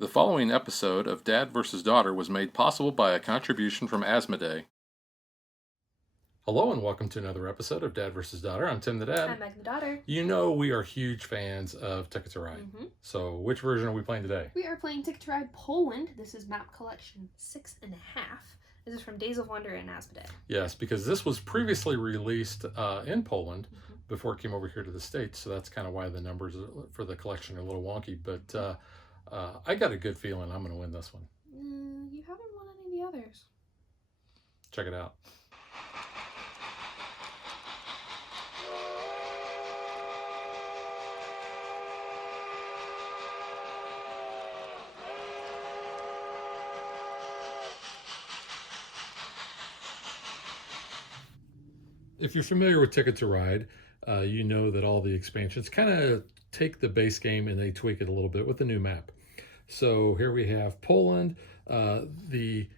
The following episode of Dad vs. Daughter was made possible by a contribution from Asmodee. Hello and welcome to another episode of Dad vs. Daughter. I'm Tim the Dad. I'm Meg the Daughter. You know we are huge fans of Ticket to Ride. So which version are we playing today? We are playing Ticket to Ride Poland. This is map collection 6.5. This is from Days of Wonder and Asmodee. Yes, because this was previously released in Poland before it came over here to the States. So that's kind of why the numbers for the collection are a little wonky. But I got a good feeling I'm going to win this one. You haven't won any of the others. Check it out. If you're familiar with Ticket to Ride, you know that all the expansions kind of take the base game and they tweak it a little bit with the new map. So here we have Poland. The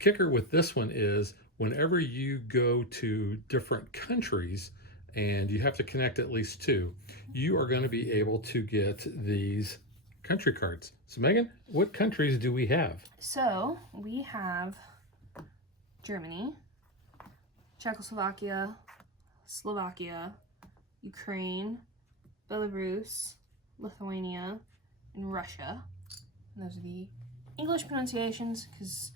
kicker with this one is whenever you go to different countries and you have to connect at least two, you are going to be able to get these country cards. So Megan, what countries do we have? So we have Germany, Czechoslovakia, Slovakia, Ukraine, Belarus, Lithuania, and Russia. And those are the English pronunciations, because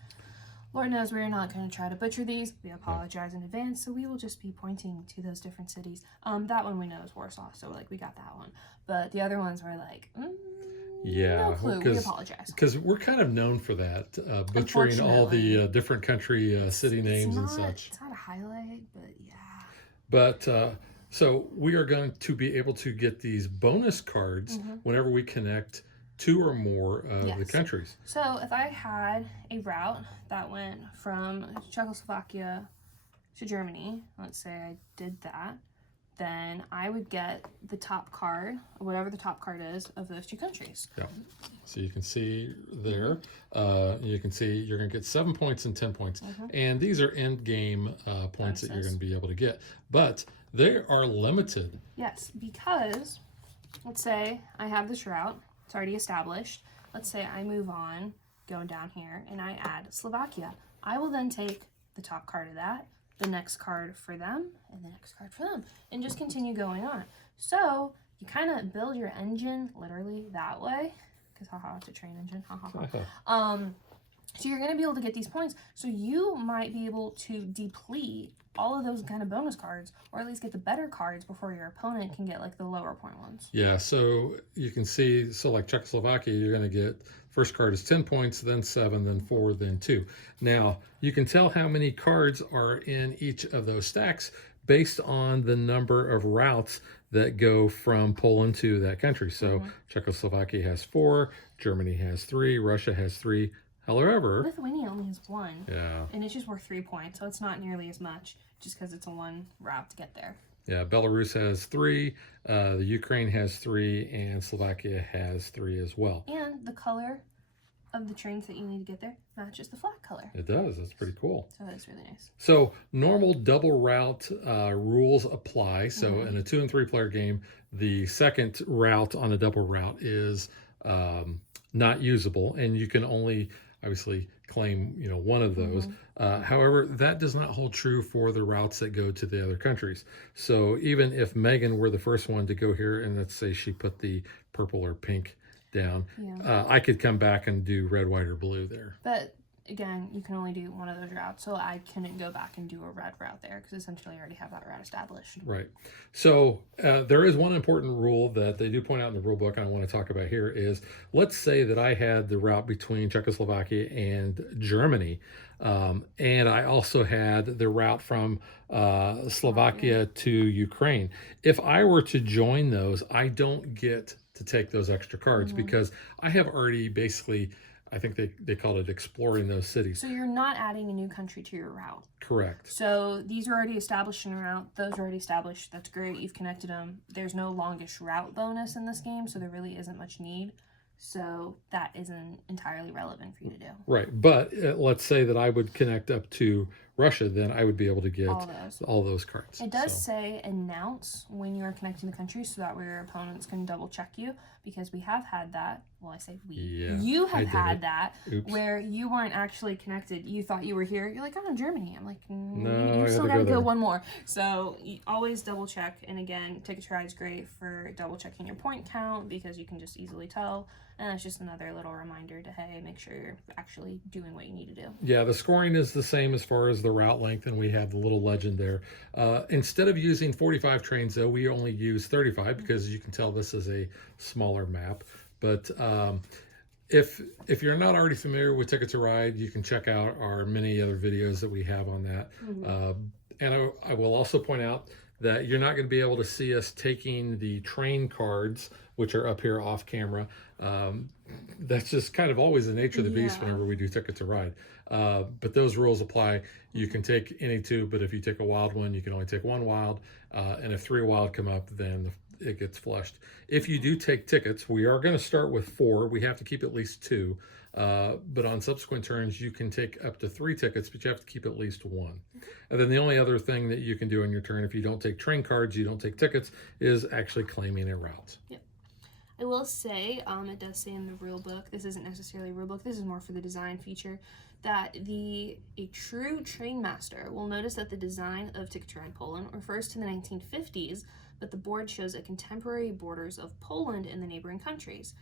Lord knows we're not going to try to butcher these. We apologize in advance, so we will just be pointing to those different cities. That one we know is Warsaw, so like we got that one. But the other ones were like, no clue. We apologize. Because we're kind of known for that, butchering all the different country city names and such. It's not a highlight, but yeah. But so we are going to be able to get these bonus cards whenever we connect two or more of the countries. So if I had a route that went from Czechoslovakia to Germany, let's say I did that, then I would get the top card, whatever the top card is, of those two countries. Yeah. So you can see there, you can see you're going to get 7 points and 10 points. And these are end game points that you're going to be able to get. But they are limited. Yes, because let's say I have this route. It's already established. Let's say I move on, going down here, and I add Slovakia. I will then take the top card of that, the next card for them, and the next card for them, and just continue going on. So you kind of build your engine literally that way, because haha, it's a train engine, so you're going to be able to get these points. So you might be able to deplete all of those kind of bonus cards, or at least get the better cards before your opponent can get like the lower point ones. Yeah, so you can see, so like Czechoslovakia, you're going to get, first card is 10 points, then 7, then 4, then 2. Now, you can tell how many cards are in each of those stacks based on the number of routes that go from Poland to that country. So Czechoslovakia has 4, Germany has 3, Russia has 3. However, Lithuania only has 1. Yeah. And it's just worth 3 points, so it's not nearly as much just because it's a 1 route to get there. Yeah, Belarus has 3, the Ukraine has 3, and Slovakia has 3 as well. And the color of the trains that you need to get there matches the flag color. It does. That's pretty cool. So that's really nice. So normal double route rules apply. So in a 2 and 3 player game, the second route on a double route is not usable, and you can only obviously claim one of those. However, that does not hold true for the routes that go to the other countries. So even if Megan were the first one to go here, and let's say she put the purple or pink down, I could come back and do red, white, or blue there. But again, you can only do one of those routes, so I couldn't go back and do a red route there because essentially I already have that route established. Right. So there is one important rule that they do point out in the rule book I want to talk about here is, let's say that I had the route between Czechoslovakia and Germany, and I also had the route from Slovakia to Ukraine. If I were to join those, I don't get to take those extra cards because I have already basically, I think they called it exploring those cities. So you're not adding a new country to your route. Correct. So these are already established in a route. Those are already established. That's great. You've connected them. There's no longest route bonus in this game, so there really isn't much need. So that isn't entirely relevant for you to do. Right. But let's say that I would connect up to Russia, then I would be able to get all those cards. It does say announce when you are connecting the country so that way your opponents can double check you, because we have had that. Well, I say we. Yeah, you have had that Oops. where you weren't actually connected. You thought you were here. You're like, I'm in Germany. I'm like, no, you still gotta go one more. So you always double check. And again, Ticketary is great for double checking your point count because you can just easily tell. And that's just another little reminder to, hey, make sure you're actually doing what you need to do. Yeah, the scoring is the same as far as the route length, and we have the little legend there. Instead of using 45 trains, though, we only use 35 because you can tell this is a smaller map. But if you're not already familiar with Ticket to Ride, you can check out our many other videos that we have on that. And I will also point out that you're not going to be able to see us taking the train cards, which are up here off camera. That's just kind of always the nature of the beast whenever we do Ticket to Ride. But those rules apply. You can take any two, but if you take a wild one, you can only take one wild. And if 3 wild come up, then it gets flushed. If you do take tickets, we are going to start with 4. We have to keep at least 2. But on subsequent turns, you can take up to 3 tickets, but you have to keep at least 1. And then the only other thing that you can do on your turn, if you don't take train cards, you don't take tickets, is actually claiming a route. Yep. I will say, it does say in the rule book, this isn't necessarily a rule book, this is more for the design feature, that a true train master will notice that the design of Ticket to Ride Poland refers to the 1950s, but the board shows the contemporary borders of Poland and the neighboring countries.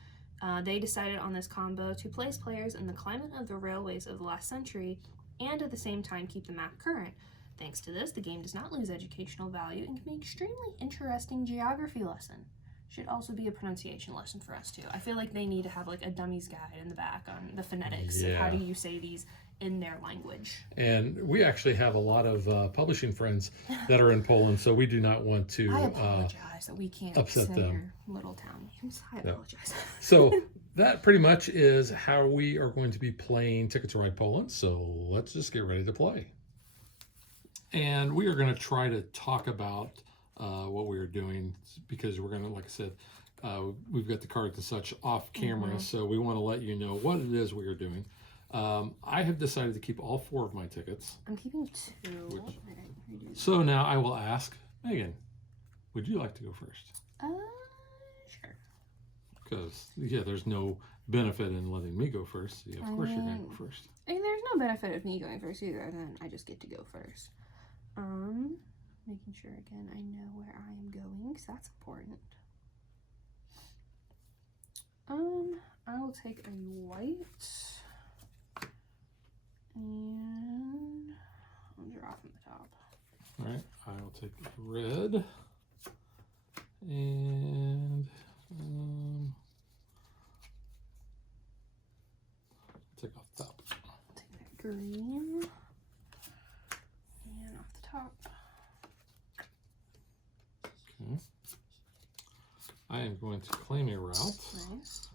They decided on this combo to place players in the climate of the railways of the last century and at the same time keep the map current. Thanks to this, the game does not lose educational value and can be an extremely interesting geography lesson. Should also be a pronunciation lesson for us too. I feel like they need to have like a dummies guide in the back on the phonetics of how do you say these in their language. And we actually have a lot of publishing friends that are in Poland, so we do not want to I apologize that we can't upset say them. Your little town names. I apologize. So that pretty much is how we are going to be playing Ticket to Ride Poland. So let's just get ready to play. And we are going to try to talk about what we are doing, because we're going to, like I said, we've got the cards and such off camera, so we want to let you know what it is we are doing. I have decided to keep all 4 of my tickets. I'm keeping 2. So now I will ask Megan, would you like to go first? Sure. Because, yeah, there's no benefit in letting me go first. Yeah, of course you're going to go first. I mean, there's no benefit of me going first either, and then I just get to go first. Making sure again I know where I am going, because that's important. I will take a white, and I'll draw from the top. All right, I will take red, and take off the top. Take that green, and off the top. Okay. I am going to claim a route. Nice.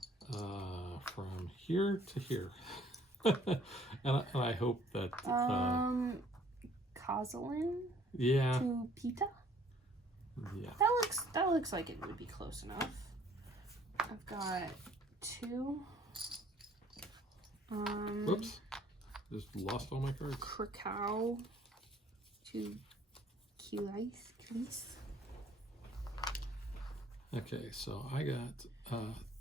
From here to here. and I hope that Kozolin yeah, to Pita. Yeah, that looks like it would be close enough. I've got 2. Whoops, just lost all my cards. Krakow to Kilis. Okay, so I got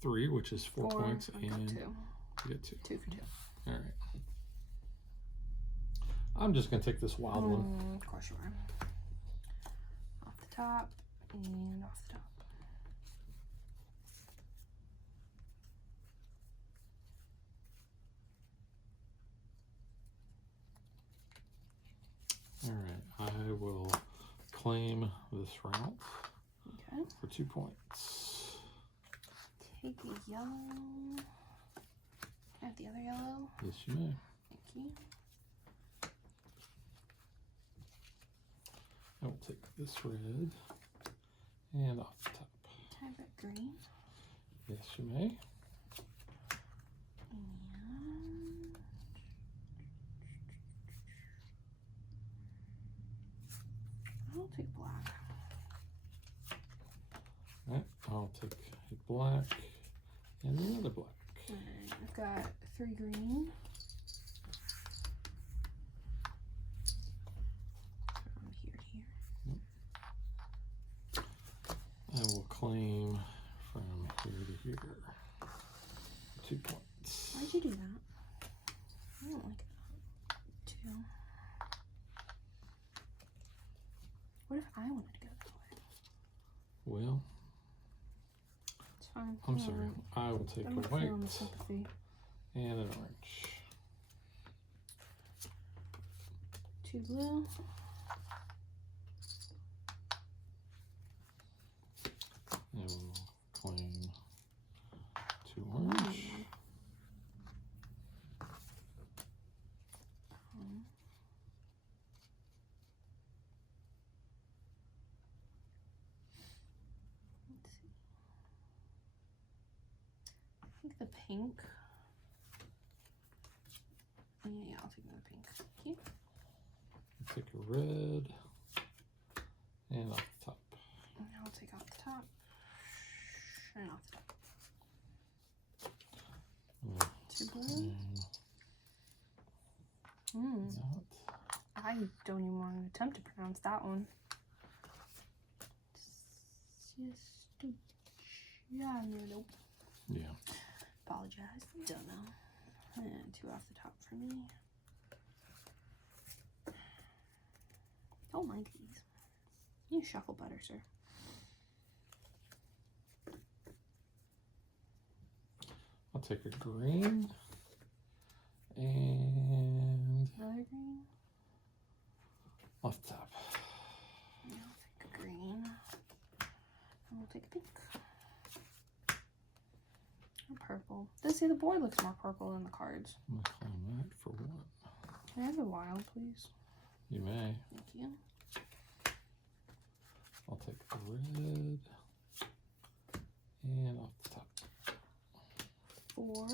3, which is 4 points, I've got and 2. you get 2. 2 for 2. All right. I'm just gonna take this wild one. Of course you are. Off the top and off the top. All right, I will claim this route for 2 points. Take a yellow. Can I have the other yellow? Yes, you may. Thank you. I will take this red and off the top. Can I have that green? Yes, you may. And I'll take black. All right, I'll take a black and another black. All right, I've got 3 green. I'm sorry. I will take I'm a white feeling the sympathy. and an orange. 2 blue. And we'll claim 2 orange. Let's see. I think the pink. Yeah, I'll take another pink. Thank you. Take a red and off the top. And I'll take off the top and off the top. 2 blue. I don't even want to attempt to pronounce that one. Yeah, nope. Yeah. Apologize. Don't know. And 2 off the top for me. Don't like these. You shuffle better, sir. I'll take a green and Another green. off the top. And I'll take a green. And we'll take a pink. Or purple. Does see the board looks more purple than the cards. I'm gonna claim that for 1. Can I have a wild, please? You may. Thank you. I'll take the red and off the top. 4,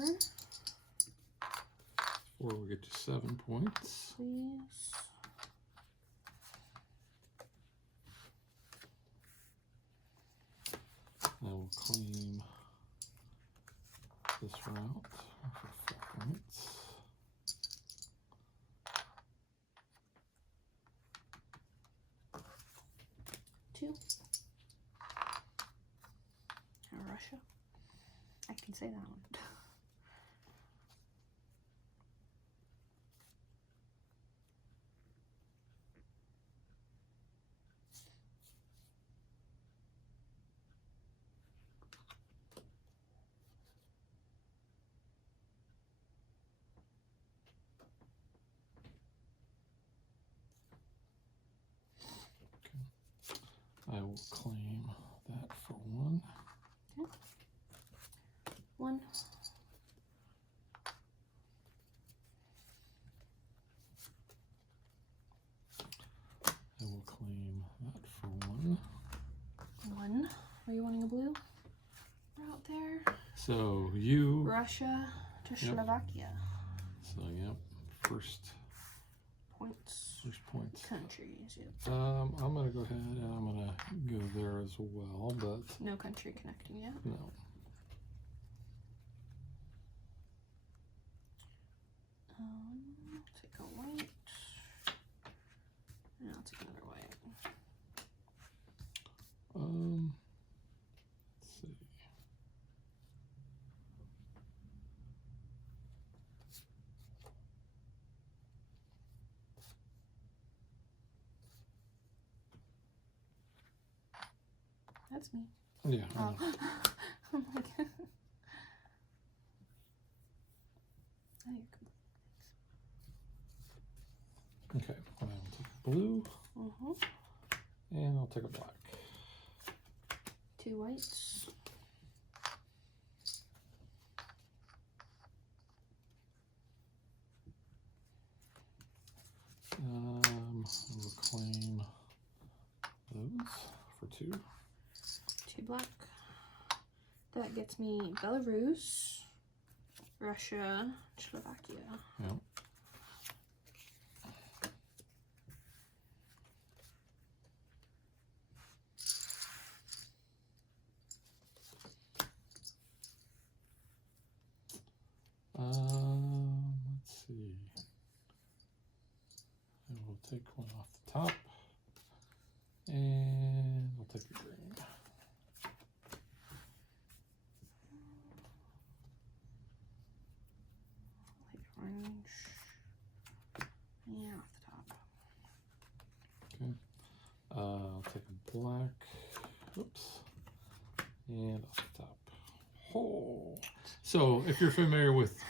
4 will get you 7 points. please. I will claim this route for 4 points. Russia. I can say that one. I will claim that for 1. Okay. 1. I will claim that for 1. 1. Are you wanting a blue? We're out there. So you Russia to Slovakia. So yep, first Points. points. Countries. Yep. I'm gonna go ahead and I'm gonna go there as well, but No country connecting yet. no. Take a white. And I'll take another white. Let's see. That's me. Yeah. Oh. I'm like, oh, you're complete. Okay. I will take a blue and I'll take a black. 2 whites. I will claim those for 2. 2 black. That gets me Belarus, Russia, Slovakia. Yep. Let's see. I will take one off the top, and I'll take a green. Light orange. Yeah, off the top. Okay. I'll take a black. Oops. And off the top. Oh. So if you're familiar with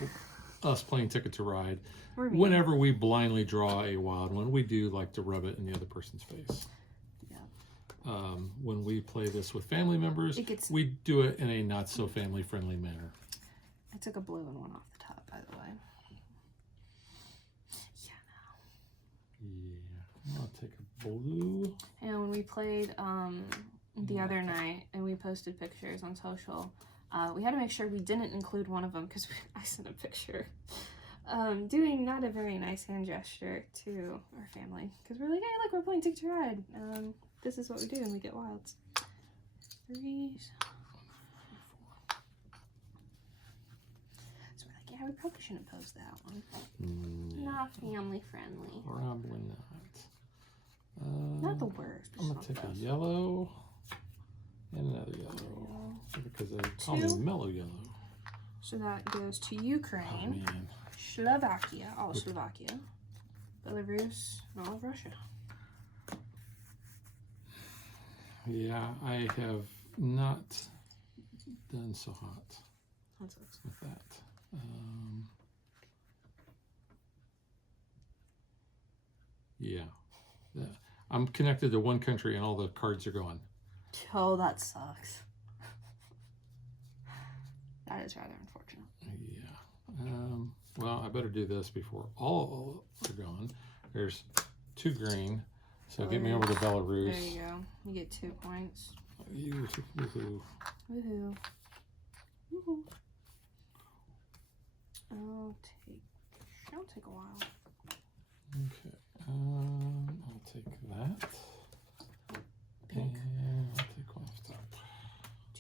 us playing Ticket to Ride, We're mean. whenever we blindly draw a wild one, we do like to rub it in the other person's face. Yeah. When we play this with family members, we do it in a not so family friendly manner. I took a blue and one off the top, by the way. Yeah, I'll take a blue. And when we played the other night and we posted pictures on social, we had to make sure we didn't include one of them because I sent a picture doing not a very nice hand gesture to our family because we're like, hey, look, we're playing Ticket to Ride. This is what we do when we get wilds. 3. So we're like, yeah, we probably shouldn't post that one. Not family friendly. Probably not. Not the worst. I'm gonna take a yellow and another yellow because they call me mellow yellow. So that goes to Ukraine, Slovakia, all of Slovakia, Belarus, and all of Russia. Yeah, I have not done so hot with that. Yeah. I'm connected to one country and all the cards are gone. Oh, that sucks. That is rather unfortunate. Yeah. Well, I better do this before all are gone. There's 2 green. So get me over to Belarus. There you go. You get 2 points. Woohoo. Woohoo. Woohoo. I'll take a while. Okay. I'll take that. Pink. And I'll take one off the top.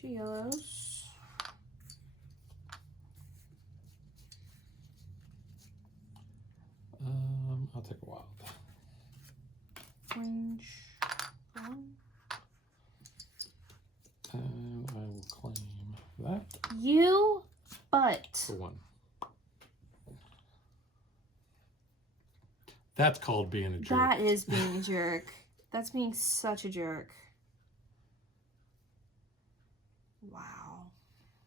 2 yellows. I'll take a wild. Orange. 1. And I will claim that. You butt. For 1. That's called being a jerk. That is being a jerk. That's being such a jerk. Wow.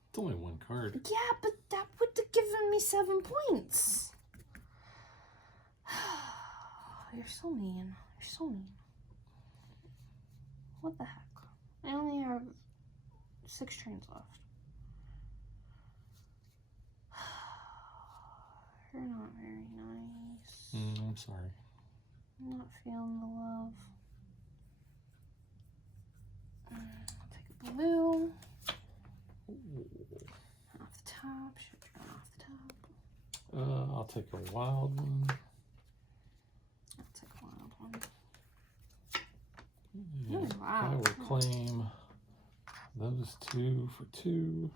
It's only 1 card. Yeah, but that would have given me 7 points. You're so mean. You're so mean. What the heck? I only have 6 trains left. You're not very nice. I'm sorry. I'm not feeling the love. I'll take a blue. Off the top. Should have drawn off the top. I'll take a wild one. I'll take a wild one. And Oh, wow. I will claim those 2 for 2.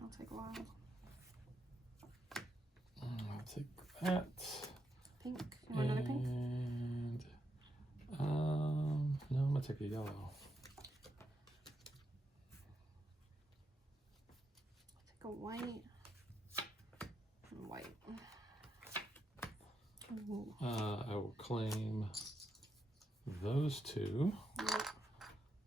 I'll take a wild. I'll take that. Pink. You want another pink? And no, I'm gonna take a yellow. Take a white. And white. Ooh. I will claim those 2. Yep.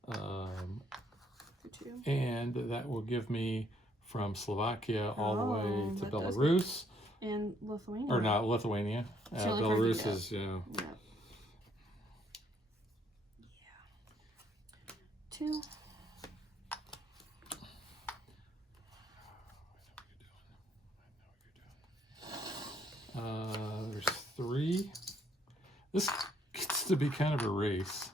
For 2. And that will give me from Slovakia all the way to that does Belarus. And Lithuania. Or not Lithuania. It's the only Belarus card you is, yeah. Yep. Yeah. 2. There's 3. This gets to be kind of a race.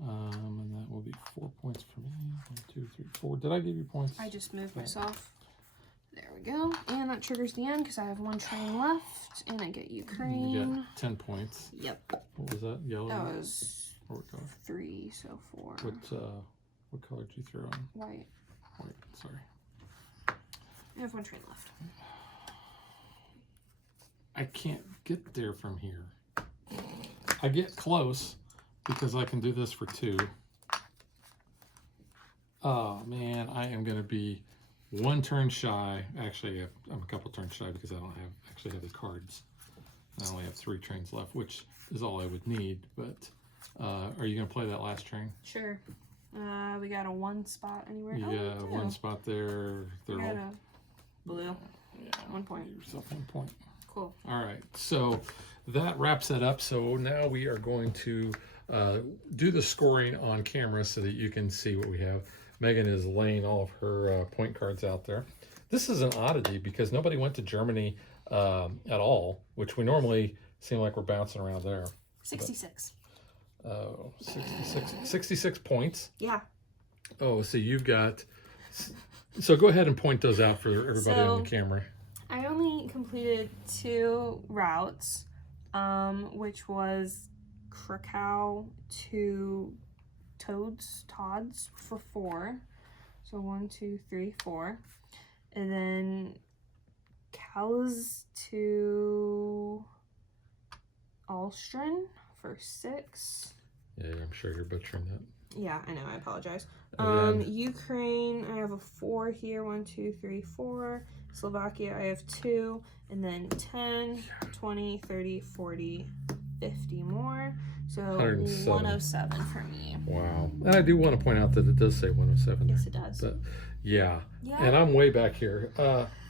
And that will be 4 points for me. 1, 2, 3, 4. Did I give you points? I just moved myself. There we go. And that triggers the end because I have 1 train left. And I get Ukraine. You got 10 points. Yep. What was that? Yellow? That was Or what color? 3, so 4. What color did you throw on? White. White, sorry. I have 1 train left. I can't get there from here. I get close because I can do this for 2. Oh man, I am going to be 1 turn shy. Actually, I'm a couple turns shy because I don't actually have the cards. I only have 3 trains left, which is all I would need. But are you going to play that last train? Sure. We got a 1 spot anywhere. Yeah, Oh, 1 spot there. We They're got all, a blue. yeah, 1 point. give yourself 1 point. Cool. All right, so that wraps it up. So now we are going to do the scoring on camera so that you can see what we have. Megan is laying all of her point cards out there. This is an oddity because nobody went to Germany at all, which we normally seem like we're bouncing around there. 66. Oh, 66 points. Yeah. Oh, so you've got... So go ahead and point those out for everybody on the camera. I only completed 2 routes, which was Krakow to Tods for 4. So 1, 2, 3, 4. And then Cal's to Alstrin for 6. Yeah, I'm sure you're butchering that. Yeah, I know, I apologize. And then, Ukraine, I have a 4 here. 1, 2, 3, 4. Slovakia, I have 2. And then 10, 20, 30, 40, 50 more. So 107. 107 for me. wow. And I do want to point out that it does say 107 there. Yes, it does. But yeah. Yeah. And I'm way back here.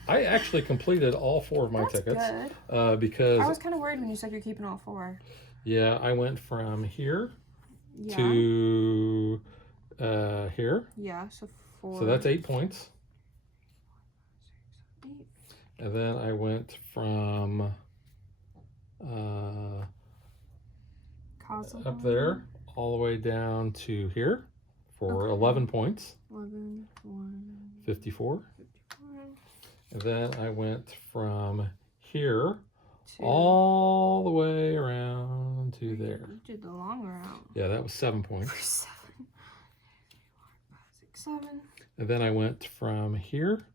I actually completed all 4 of my That's tickets. Good. Because... I was kind of worried when you said you're keeping all 4. Yeah, I went from here Yeah. to here. Yeah, so 4. So that's 8 points. 8. And then I went from up there all the way down to here for 11 points. 11, 1, 54. 51. And then I went from here 2. all the way around to there. You did the long route. Yeah, that was 7 points. 7. 6, 7. And then I went from here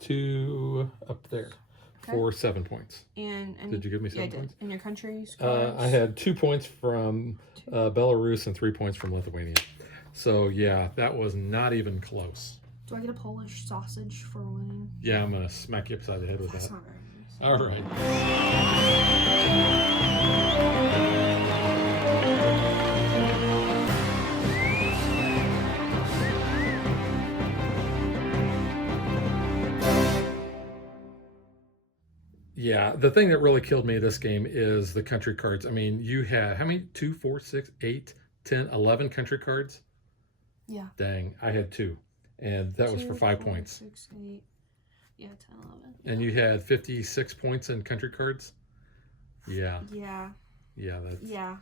to up there for 7 points. And Did you give me 7 I did. points? In your country? I had 2 points from Belarus and 3 points from Lithuania. So yeah, that was not even close. Do I get a Polish sausage for winning? Yeah, I'm gonna smack you upside the head with That's that. not very nice. All right. Yeah, the thing that really killed me this game is the country cards. I mean, you had how many? 2, 4, 6, 8, 10, 11 country cards? Yeah. Dang, I had 2. And that was for 5 4, points. 6, 8. Yeah, 10, 11. And you had 56 points in country cards? Yeah. Yeah. Yeah, that's... Yeah.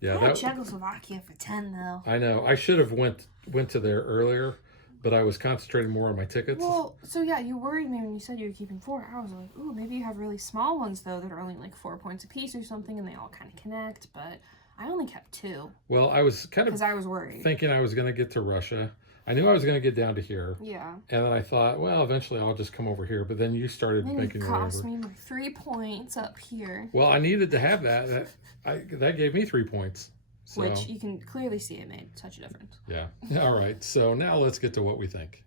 Yeah, I had that... Czechoslovakia for 10, though. I know. I should have went to there earlier, but I was concentrating more on my tickets. Well, so yeah, you worried me when you said you were keeping 4. I was like, ooh, maybe you have really small ones, though, that are only like 4 points apiece or something, and they all kind of connect, but I only kept 2. Well, I was kind of Because I was worried. thinking I was going to get to Russia. I knew I was going to get down to here. Yeah. And then I thought, well, eventually I'll just come over here. But then you started Then making it your way cost over. me my 3 points up here. Well, I needed to have that. That gave me 3 points. So, Which you can clearly see it made such a difference. yeah. All right. So now let's get to what we think.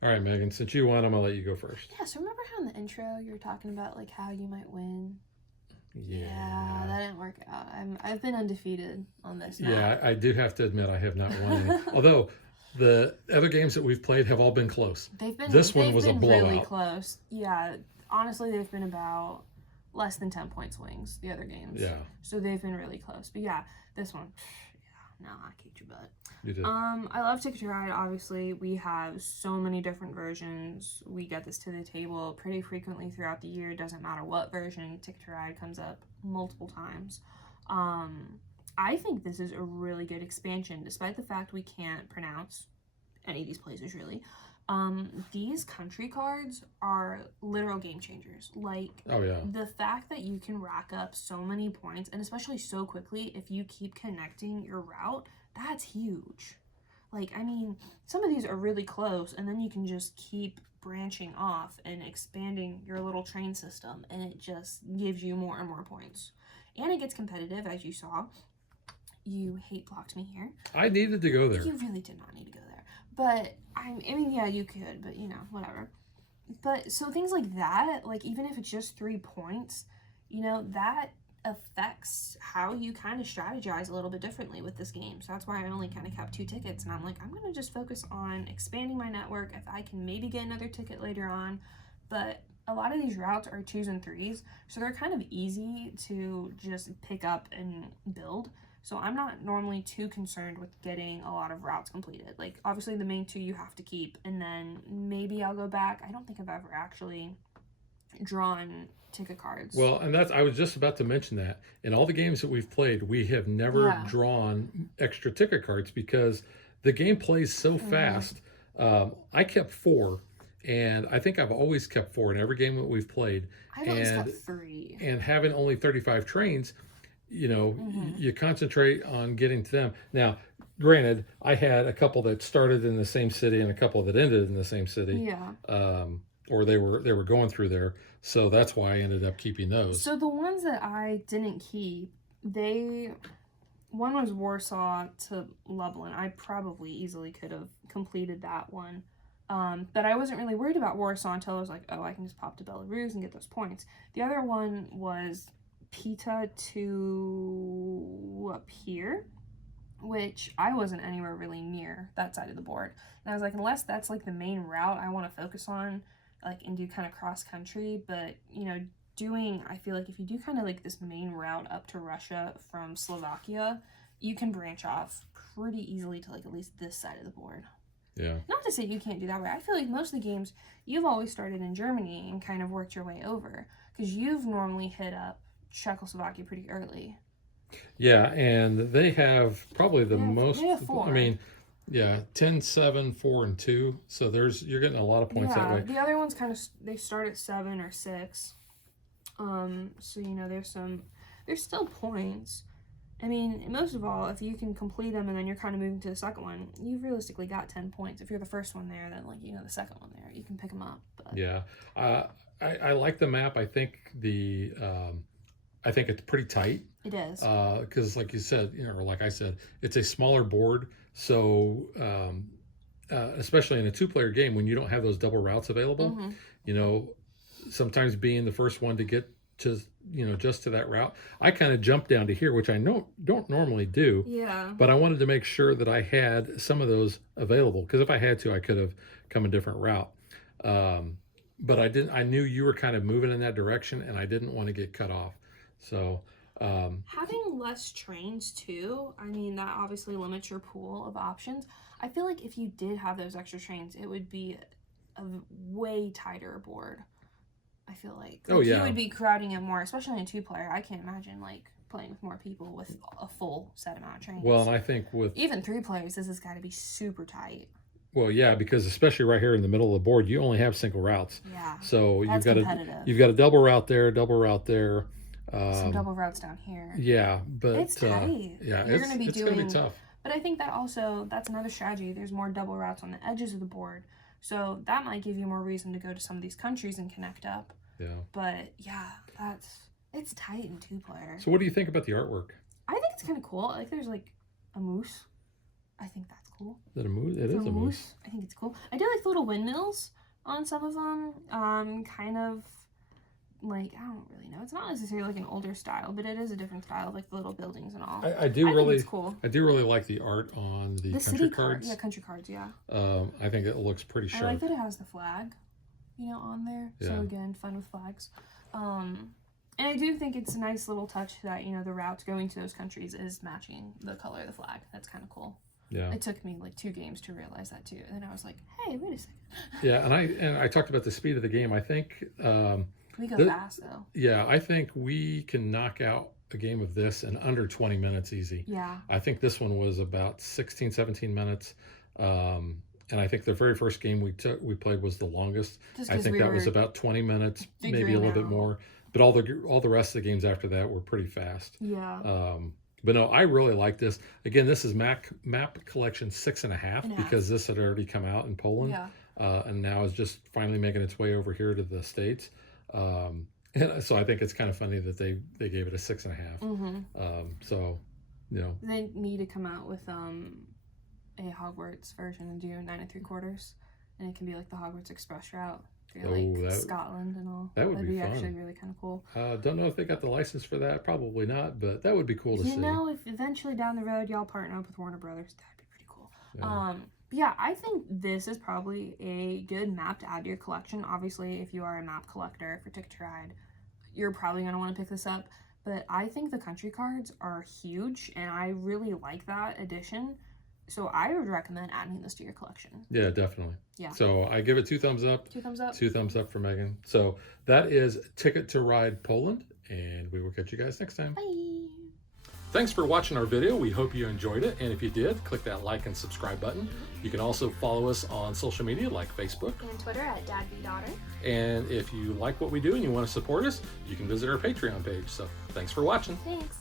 All right, Megan, since you won, I'm going to let you go first. Yeah, so remember how in the intro you were talking about like how you might win? Yeah. That didn't work out. I've been undefeated on this now. Yeah, I do have to admit I have not won any. Although the other games that we've played have all been close. This one was a blowout. Really close. Yeah, honestly, they've been about less than 10 point swings, the other games. Yeah. So they've been really close. But yeah, this one, yeah, no, I kicked your butt. You did. I love Ticket to Ride. Obviously, we have so many different versions. We get this to the table pretty frequently throughout the year. Doesn't matter what version, Ticket to Ride comes up multiple times. I think this is a really good expansion, despite the fact we can't pronounce any of these places really. These country cards are literal game changers. Like, oh yeah, the fact that you can rack up so many points, and especially so quickly if you keep connecting your route, that's huge. Like, I mean, some of these are really close, and then you can just keep branching off and expanding your little train system, and it just gives you more and more points. And it gets competitive, as you saw. You hate blocked me here. I needed to go there. You really did not need to go there. But, I mean, yeah, you could, but, you know, whatever. But so things like that, like even if it's just 3 points, that affects how you kind of strategize a little bit differently with this game. So that's why I only kind of kept 2 tickets, and I'm like, I'm gonna just focus on expanding my network. If I can maybe get another ticket later on, but a lot of these routes are 2s and 3s, so they're kind of easy to just pick up and build. So I'm not normally too concerned with getting a lot of routes completed. Like obviously the main 2 you have to keep, and then maybe I'll go back. I don't think I've ever actually drawn ticket cards. Well, and I was just about to mention that in all the games that we've played, we have never Yeah. drawn extra ticket cards because the game plays so fast. I kept 4, and I think I've always kept 4 in every game that we've played. I've always kept 3. And having only 35 trains, you concentrate on getting to them. Now, granted, I had a couple that started in the same city and a couple that ended in the same city. Yeah. Or they were going through there, so that's why I ended up keeping those. So the ones that I didn't keep, one was Warsaw to Lublin. I probably easily could have completed that one. But I wasn't really worried about Warsaw until I was like, oh, I can just pop to Belarus and get those points. The other one was Pita to up here, which I wasn't anywhere really near that side of the board. And I was like, unless that's like the main route I want to focus on, like, and do kind of cross country, but I feel like if you do kind of like this main route up to Russia from Slovakia, you can branch off pretty easily to like at least this side of the board. Yeah. Not to say you can't do that way. I feel like most of the games you've always started in Germany and kind of worked your way over because you've normally hit up Czechoslovakia pretty early. Yeah, and they have probably the most. They have 4. I mean, yeah, 10, 7, 4, and 2. So you're getting a lot of points that way. The other ones kind of they start at 7 or 6. So there's still points. I mean, most of all, if you can complete them and then you're kind of moving to the second one, you've realistically got 10 points. If you're the first one there, then the second one there, you can pick them up. But. Yeah, I like the map. I think I think it's pretty tight. It is. Because like you said, or like I said, it's a smaller board. So especially in a 2-player game, when you don't have those double routes available, sometimes being the first one to get to just to that route, I kind of jumped down to here, which I don't normally do. Yeah. But I wanted to make sure that I had some of those available because if I had to, I could have come a different route. But I didn't. I knew you were kind of moving in that direction, and I didn't want to get cut off. So having less trains too, I mean, that obviously limits your pool of options. I feel like if you did have those extra trains, it would be a way tighter board. I feel like you would be crowding it more, especially in a 2-player. I can't imagine playing with more people with a full set amount of trains. Well, and I think with even 3 players, this has got to be super tight. Well, yeah, because especially right here in the middle of the board, you only have single routes. Yeah. So you've got a double route there, some double routes down here. Yeah, but it's tight. Yeah, you're going to be doing. Gonna be tough. But I think that's another strategy. There's more double routes on the edges of the board, so that might give you more reason to go to some of these countries and connect up. Yeah. But yeah, it's tight in 2-player. So what do you think about the artwork? I think it's kind of cool. Like there's like a moose. I think that's cool. Is that a moose? It is a moose. I think it's cool. I do like the little windmills on some of them. Kind of like, I don't really know. It's not necessarily like an older style, but it is a different style, like the little buildings and all. I think it's cool. I do really like the art on the country cards. Yeah, country cards, yeah. I think it looks pretty sharp. I like that it has the flag, on there. Yeah. So again, fun with flags. And I do think it's a nice little touch that, the route going to those countries is matching the color of the flag. That's kind of cool. Yeah. It took me like 2 games to realize that too. And then I was like, hey, wait a second. Yeah, and I talked about the speed of the game. I think we go fast though. Yeah, I think we can knock out a game of this in under 20 minutes easy. Yeah. I think this one was about 16, 17 minutes. And I think the very first game we played was the longest. I think that was about 20 minutes, maybe a little bit more. But all the rest of the games after that were pretty fast. Yeah. But no, I really like this. Again, this is Map Collection 6.5 because this had already come out in Poland. Yeah. And now is just finally making its way over here to the States. And so I think it's kind of funny that they gave it a 6.5. Mm-hmm. So, they need to come out with a Hogwarts version and do 9 3/4, and it can be like the Hogwarts Express route. For Oh, like that- Scotland and all. that would That'd be be fun. actually really kind of cool. Don't know if they got the license for that. Probably not, but that would be cool to see. You know, if eventually down the road y'all partner up with Warner Brothers, that'd be pretty cool. Yeah. But yeah, I think this is probably a good map to add to your collection. Obviously, if you are a map collector for Ticket to Ride, you're probably going to want to pick this up. But I think the country cards are huge, and I really like that addition. So I would recommend adding this to your collection. Yeah, definitely. Yeah. So I give it 2 thumbs up. 2 thumbs up. 2 thumbs up for Megan. So that is Ticket to Ride Poland, and we will catch you guys next time. Bye. Thanks for watching our video. We hope you enjoyed it. And if you did, click that like and subscribe button. You can also follow us on social media like Facebook. And Twitter at DadBeDaughter. And if you like what we do and you want to support us, you can visit our Patreon page. So thanks for watching. Thanks.